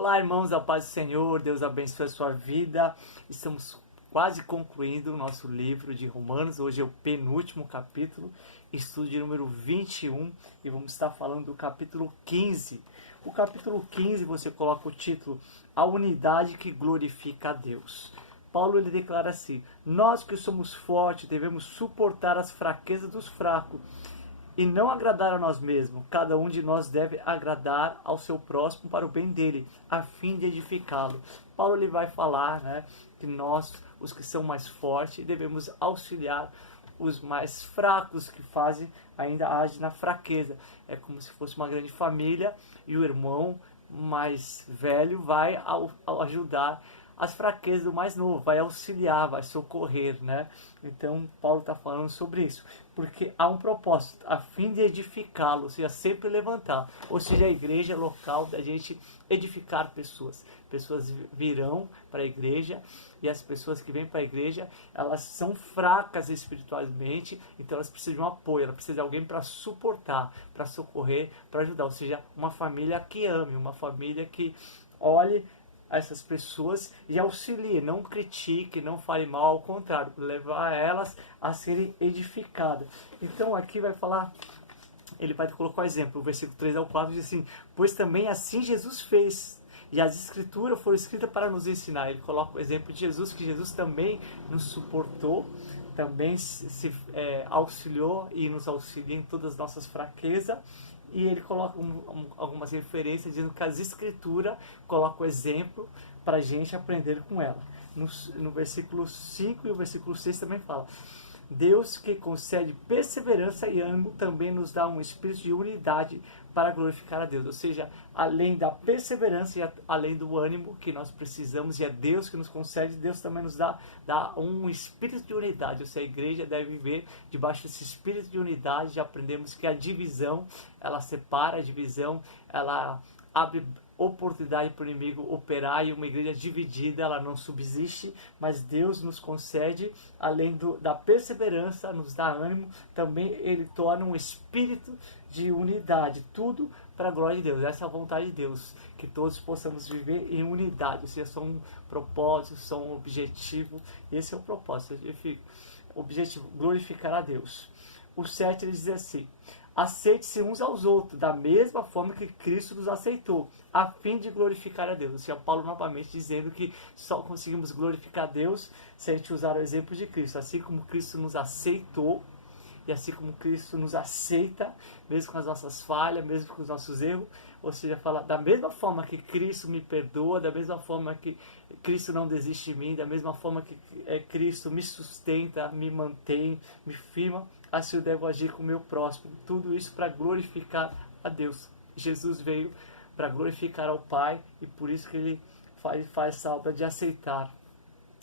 Olá, irmãos, a paz do Senhor, Deus abençoe a sua vida. Estamos quase concluindo o nosso livro de Romanos. Hoje é o penúltimo capítulo, estudo de número 21, e vamos estar falando do capítulo 15. O capítulo 15, você coloca o título A Unidade que Glorifica a Deus. Paulo ele declara assim: nós que somos fortes devemos suportar as fraquezas dos fracos e não agradar a nós mesmos. Cada um de nós deve agradar ao seu próximo para o bem dele, a fim de edificá-lo. Paulo ele vai falar, que nós, os que são mais fortes, devemos auxiliar os mais fracos, que ainda agem na fraqueza. É como se fosse uma grande família e o irmão mais velho vai ao ajudar as fraquezas do mais novo, vai auxiliar, vai socorrer, Então, Paulo está falando sobre isso, porque há um propósito, a fim de edificá-lo, ou seja, sempre levantar, ou seja, a igreja é local da gente edificar pessoas. Pessoas virão para a igreja, e as pessoas que vêm para a igreja, elas são fracas espiritualmente, então elas precisam de um apoio, elas precisam de alguém para suportar, para socorrer, para ajudar, ou seja, uma família que ame, uma família que olhe essas pessoas e auxilie, não critique, não fale mal, ao contrário, levar elas a serem edificadas. Então aqui vai falar, ele vai colocar o exemplo, o versículo 3 ao 4 diz assim: pois também assim Jesus fez, e as escrituras foram escritas para nos ensinar. Ele coloca o exemplo de Jesus, que Jesus também nos suportou, também se auxiliou e nos auxilia em todas as nossas fraquezas. E ele coloca algumas referências, dizendo que as escrituras colocam o exemplo para a gente aprender com ela. No versículo 5 e o versículo 6 também fala: Deus que concede perseverança e ânimo também nos dá um espírito de unidade para glorificar a Deus. Ou seja, além da perseverança e além do ânimo que nós precisamos, e é Deus que nos concede, Deus também nos dá um espírito de unidade. Ou seja, a igreja deve viver debaixo desse espírito de unidade. Já aprendemos que a divisão, ela separa, a divisão, ela abre oportunidade para o inimigo operar, e uma igreja dividida, ela não subsiste, mas Deus nos concede, além da perseverança, nos dá ânimo, também Ele torna um espírito de unidade, tudo para a glória de Deus. Essa é a vontade de Deus, que todos possamos viver em unidade, ou seja, só um propósito, só um objetivo. Esse é o propósito, o objetivo, glorificar a Deus. O 7 ele diz assim: aceite-se uns aos outros, da mesma forma que Cristo nos aceitou, a fim de glorificar a Deus. Ou seja, Paulo novamente dizendo que só conseguimos glorificar a Deus se a gente usar o exemplo de Cristo. Assim como Cristo nos aceitou, e assim como Cristo nos aceita, mesmo com as nossas falhas, mesmo com os nossos erros. Ou seja, fala, da mesma forma que Cristo me perdoa, da mesma forma que Cristo não desiste de mim, da mesma forma que Cristo me sustenta, me mantém, me firma, assim eu devo agir com o meu próximo. Tudo isso para glorificar a Deus. Jesus veio para glorificar ao Pai, e por isso que Ele faz essa obra de aceitar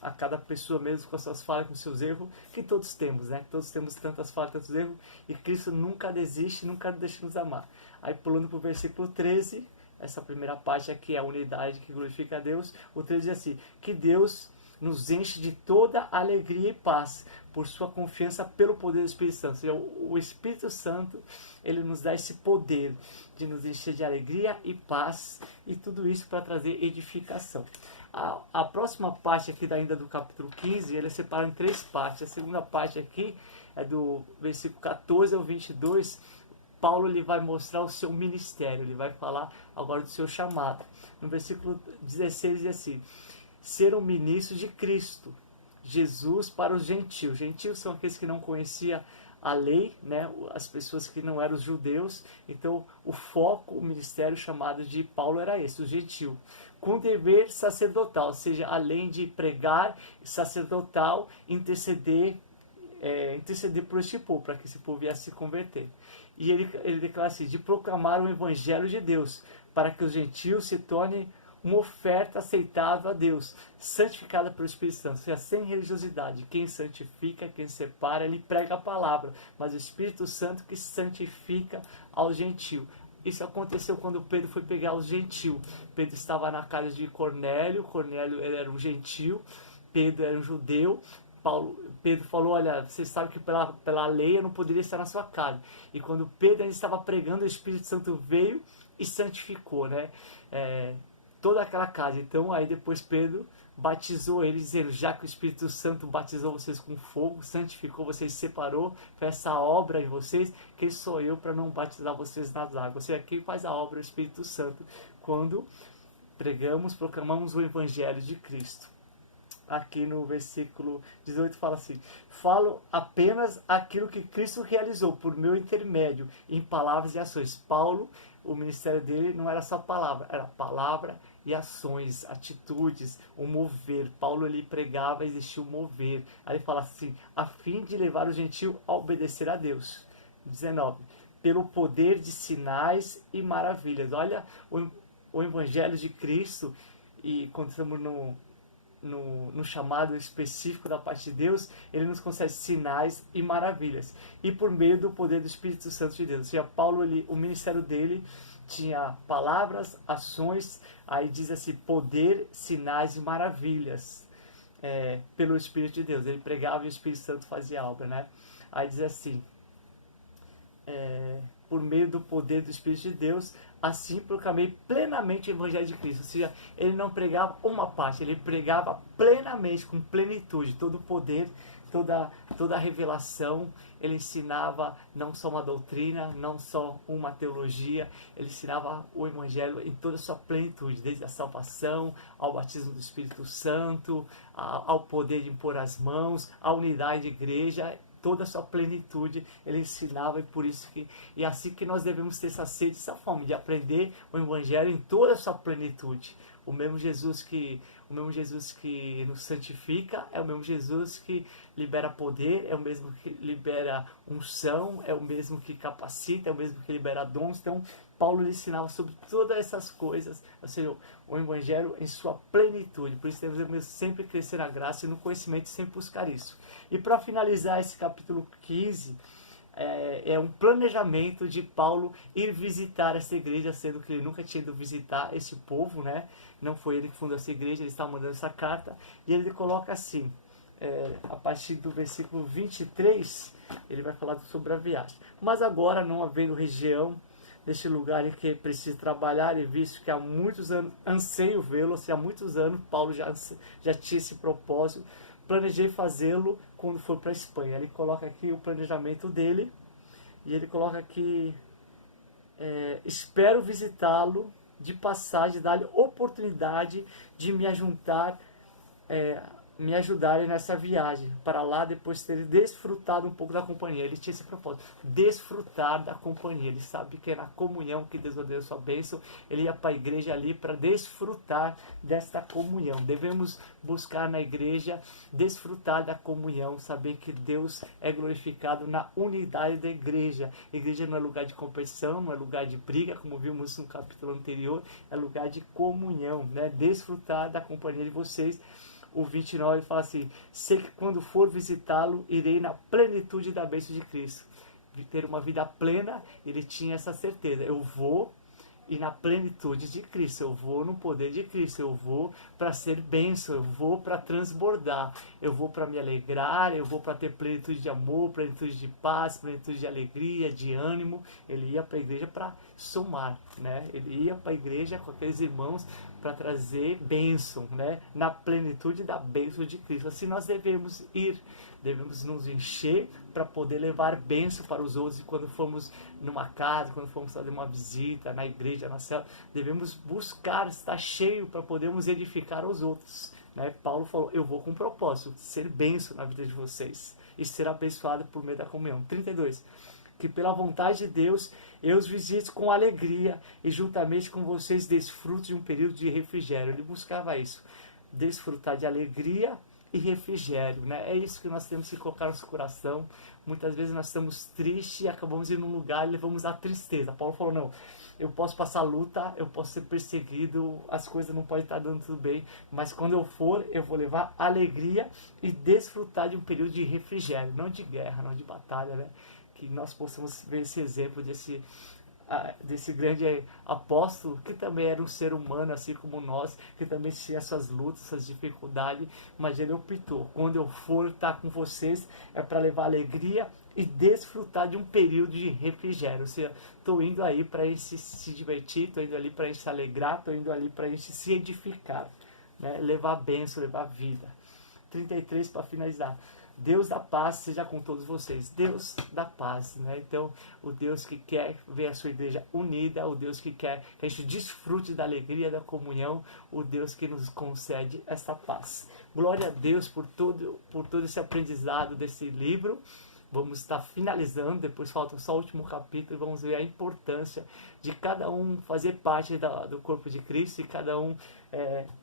a cada pessoa, mesmo com as suas falhas, com seus erros, que todos temos, Todos temos tantas falhas, tantos erros, e Cristo nunca desiste, nunca deixa de nos amar. Aí pulando para o versículo 13, essa primeira parte aqui é a unidade que glorifica a Deus. O 13 diz assim: que Deus nos enche de toda alegria e paz, por sua confiança pelo poder do Espírito Santo. Ou seja, o Espírito Santo, ele nos dá esse poder de nos encher de alegria e paz, e tudo isso para trazer edificação. A próxima parte aqui ainda do capítulo 15, ele é separado em 3 partes. A segunda parte aqui é do versículo 14 ao 22. Paulo ele vai mostrar o seu ministério, ele vai falar agora do seu chamado. No versículo 16 diz assim: ser um ministro de Cristo Jesus para os gentios. Gentios são aqueles que não conheciam a lei, as pessoas que não eram os judeus. Então o foco, o ministério chamado de Paulo era esse, o gentio, com dever sacerdotal, ou seja, além de pregar, sacerdotal, interceder por este povo, para que esse povo viesse se converter. E ele declara assim: de proclamar o evangelho de Deus, para que os gentios se tornem uma oferta aceitável a Deus, santificada pelo Espírito Santo, ou seja, sem religiosidade. Quem santifica, quem separa, ele prega a palavra, mas o Espírito Santo que santifica ao gentio. Isso aconteceu quando Pedro foi pegar os gentios. Pedro estava na casa de Cornélio. Cornélio ele era um gentio, Pedro era um judeu. Pedro falou: olha, você sabe que pela lei eu não poderia estar na sua casa. E quando Pedro ainda estava pregando, o Espírito Santo veio e santificou, toda aquela casa. Então aí depois Pedro batizou eles, dizendo, já que o Espírito Santo batizou vocês com fogo, santificou vocês, separou, foi essa obra de vocês, quem sou eu para não batizar vocês nas águas? Ou seja, quem faz a obra é o Espírito Santo, quando pregamos, proclamamos o Evangelho de Cristo. Aqui no versículo 18 fala assim: falo apenas aquilo que Cristo realizou por meu intermédio, em palavras e ações. Paulo, o ministério dele não era só palavra, era palavra e ações, atitudes, o mover. Paulo ele pregava, existia o mover. Aí ele fala assim: a fim de levar o gentio a obedecer a Deus. 19. Pelo poder de sinais e maravilhas. Olha o Evangelho de Cristo, e quando estamos no chamado específico da parte de Deus, ele nos concede sinais e maravilhas, e por meio do poder do Espírito Santo de Deus. Ou seja, Paulo, o ministério dele tinha palavras, ações, aí diz assim, poder, sinais e maravilhas, pelo Espírito de Deus. Ele pregava e o Espírito Santo fazia a obra, né? Aí diz assim, por meio do poder do Espírito de Deus, assim proclamei plenamente o Evangelho de Cristo. Ou seja, ele não pregava uma parte, ele pregava plenamente, com plenitude, todo o poder, toda a revelação. Ele ensinava não só uma doutrina, não só uma teologia, ele ensinava o Evangelho em toda a sua plenitude, desde a salvação, ao batismo do Espírito Santo, ao poder de impor as mãos, à unidade de igreja, toda a sua plenitude ele ensinava, e por isso que é assim que nós devemos ter essa sede, essa fome de aprender o Evangelho em toda a sua plenitude. O mesmo Jesus que nos santifica é o mesmo Jesus que libera poder, é o mesmo que libera unção, é o mesmo que capacita, é o mesmo que libera dons. Então Paulo lhe ensinava sobre todas essas coisas, ou seja, o Evangelho em sua plenitude. Por isso devemos sempre crescer na graça e no conhecimento, e sempre buscar isso. E para finalizar esse capítulo 15, é um planejamento de Paulo ir visitar essa igreja, sendo que ele nunca tinha ido visitar esse povo, né? Não foi ele que fundou essa igreja, ele estava mandando essa carta, e ele coloca assim, a partir do versículo 23, ele vai falar sobre a viagem. Mas agora, não havendo região neste lugar em que preciso trabalhar, e visto que há muitos anos anseio vê-lo, ou seja, há muitos anos Paulo já tinha esse propósito, planejei fazê-lo quando for para a Espanha. Ele coloca aqui o planejamento dele, e ele coloca aqui, espero visitá-lo de passagem, dar-lhe oportunidade de me ajudarem nessa viagem para lá, depois de ter desfrutado um pouco da companhia. Ele tinha esse propósito, desfrutar da companhia. Ele sabe que é na comunhão que Deus deu sua bênção. Ele ia para a igreja ali para desfrutar desta comunhão. Devemos buscar na igreja desfrutar da comunhão, saber que Deus é glorificado na unidade da igreja. A igreja não é lugar de competição, não é lugar de briga, como vimos no capítulo anterior, é lugar de comunhão, né? Desfrutar da companhia de vocês. O 29 fala assim, sei que quando for visitá-lo, irei na plenitude da bênção de Cristo. Ter uma vida plena, ele tinha essa certeza, eu vou e na plenitude de Cristo, eu vou no poder de Cristo, eu vou para ser bênção, eu vou para transbordar, eu vou para me alegrar, eu vou para ter plenitude de amor, plenitude de paz, plenitude de alegria, de ânimo. Ele ia para a igreja para somar, né? Ele ia para a igreja com aqueles irmãos para trazer bênção, né? Na plenitude da bênção de Cristo. Assim nós devemos ir, devemos nos encher para poder levar bênção para os outros. E quando formos numa casa, quando formos fazer uma visita na igreja, na célula, devemos buscar estar cheio para podermos edificar os outros, né? Paulo falou, eu vou com propósito, ser bênção na vida de vocês e ser abençoado por meio da comunhão. 32. Que pela vontade de Deus eu os visite com alegria e juntamente com vocês desfrute de um período de refrigério. Ele buscava isso, desfrutar de alegria e refrigério, né? É isso que nós temos que colocar no nosso coração. Muitas vezes nós estamos tristes e acabamos indo num lugar e levamos a tristeza. Paulo falou, não, eu posso passar luta, eu posso ser perseguido, as coisas não podem estar dando tudo bem, mas quando eu for, eu vou levar alegria e desfrutar de um período de refrigério, não de guerra, não de batalha, né? Que nós possamos ver esse exemplo desse desse grande apóstolo, que também era um ser humano, assim como nós, que também tinha suas lutas, suas dificuldades, mas ele optou: quando eu for estar com vocês, é para levar alegria e desfrutar de um período de refrigério. Ou seja, estou indo aí para a gente se divertir, estou indo ali para a gente se alegrar, estou indo ali para a gente se edificar, né? Levar bênção, levar vida. 33 para finalizar. Deus da paz seja com todos vocês. Deus da paz, né? Então, o Deus que quer ver a sua igreja unida, o Deus que quer que a gente desfrute da alegria, da comunhão, o Deus que nos concede essa paz. Glória a Deus por todo esse aprendizado desse livro. Vamos estar finalizando, depois falta só o último capítulo, e vamos ver a importância de cada um fazer parte do corpo de Cristo, e cada um,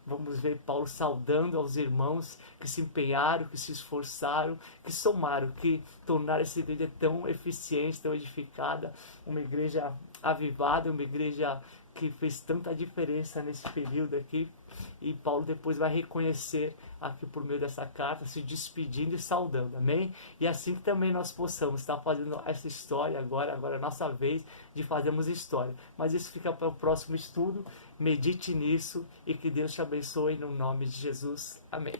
vamos ver Paulo saudando aos irmãos que se empenharam, que se esforçaram, que somaram, que tornaram essa igreja tão eficiente, tão edificada, uma igreja avivada, uma igreja que fez tanta diferença nesse período aqui. E Paulo depois vai reconhecer aqui por meio dessa carta, se despedindo e saudando, amém? E assim que também nós possamos estar fazendo essa história agora é a nossa vez de fazermos história. Mas isso fica para o próximo estudo, medite nisso e que Deus te abençoe no nome de Jesus, amém.